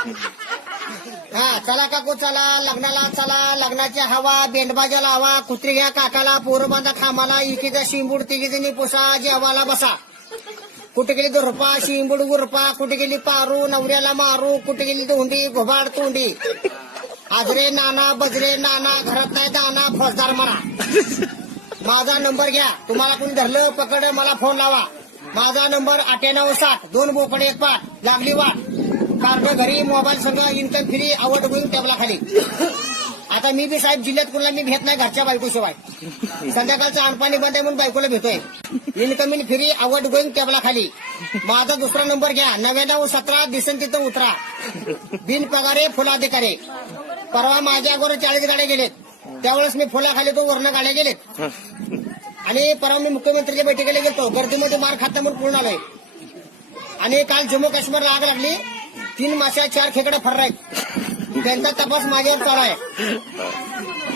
हा चला काकू चला, लग्नाला चला, लग्नाची हवा, बेंडबाजा लावा, कुत्री घ्या काकाला, पोरं बांधा खामाला, इकीचा शिंबूड तिघीजणी पुसा, जेवाला बसा. कुठे गेली दुरपा, शिंबूड गुरपा, कुठे गेली पारू, नवऱ्याला मारू, कुठे गेली धोंडी, घोबाड तोंडी. आजरे नाना, बजरे नाना, घरात नाही दाना, फौजदार म्हणा. माझा नंबर घ्या, तुम्हाला कोणी धरलं पकड मला फोन लावा. माझा नंबर 9860, 2 बोकडे 1 पाठ, लागली वाट. कार्ड घरी, मोबाईल संघ, इन्कम फ्री, आवड होईल टेबला खाली. आता मी बी साहेब जिल्ह्यात कोणाला मी भेट नाही घरच्या बायकोशिवाय. संध्याकाळचं आणपाणी बंद आहे म्हणून बायकोला भेटोय. इन्कमिंग फ्री, आवड गोईंग टेबला खाली. माझा दुसरा नंबर घ्या, 9917, दिसन तिथं उतरा. बिन पगारे फुलाधिकारी. परवा माझ्या अगोदर 40 गाड्या गेलेत, त्यावेळेस मी फुलाखाली तो वर्ण गाड्या गेलेत. आणि परवा मी मुख्यमंत्रीच्या बैठकीला गेलो, गर्दीमध्ये मार खाता म्हणून पूर्ण आलोय. आणि काल जम्मू काश्मीरला आग लागली, 3 माश्या 4 खेकडा फर्रा आहेत, त्यांचा तपास माझ्यावर चालू आहे.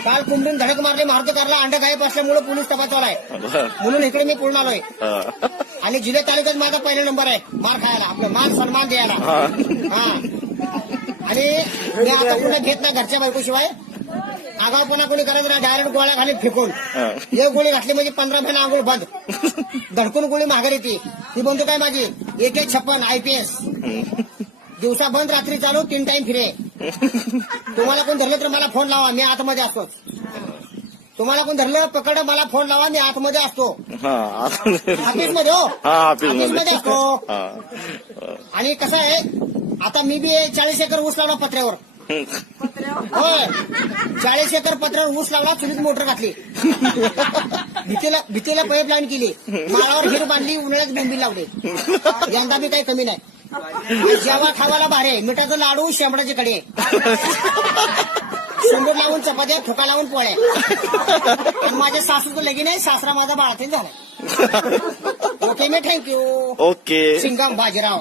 काल कुंभून धडक मारले मारुती कारला, अंड गायब असल्यामुळे पोलीस तपास चालू आहे, म्हणून इकडे मी पूर्ण आलोय. आणि जिल्हा तालुक्यात माझा पहिला नंबर आहे मार खायला, आपलं मान सन्मान द्यायला. हा आणि मी आता पुन्हा घेत नाही घरच्या बायकोशिवाय. आगावपणा कोणी करायचं ना, डायरेक्ट गोळ्या खाली फेकून. एक गोळी घातली म्हणजे 15 महिने आंघोळ बंद. धडकून गोळी माघारी ती बंदूक आहे माझी, 156 IPS. दिवसा बंद, रात्री चालू, 3 टाइम फिरे. तुम्हाला कोण धरलं तर मला फोन लावा, मी आतमध्ये असतो. तुम्हाला कोण धरलं पकड मला फोन लावा, मी आतमध्ये असतो. ऑफिसमध्ये हो, ऑफिसमध्ये असतो. आणि कसं आहे, आता मी बी 40 एकर ऊस लावला पत्र्यावर. होय, 40 एकर पत्र्यावर ऊस लावला, चुलीत मोटर घातली, भीतीला पाईप लाईन केली, माळावर हिर बांधली, उन्हाळ्यात बोंबी लावली. यंदा बी काही कमी नाही. जेव्हा खावाला भारे, मिठाचं लाडू, शेंबडाची कडे, शेंबूड लावून चपात्या, ठोका लावून पोळ्या. माझ्या सासूचं लगीन आहे, सासरा माझा बाळातीन झाला. ओके मी थँक्यू. ओके सिंगम बाजीराव.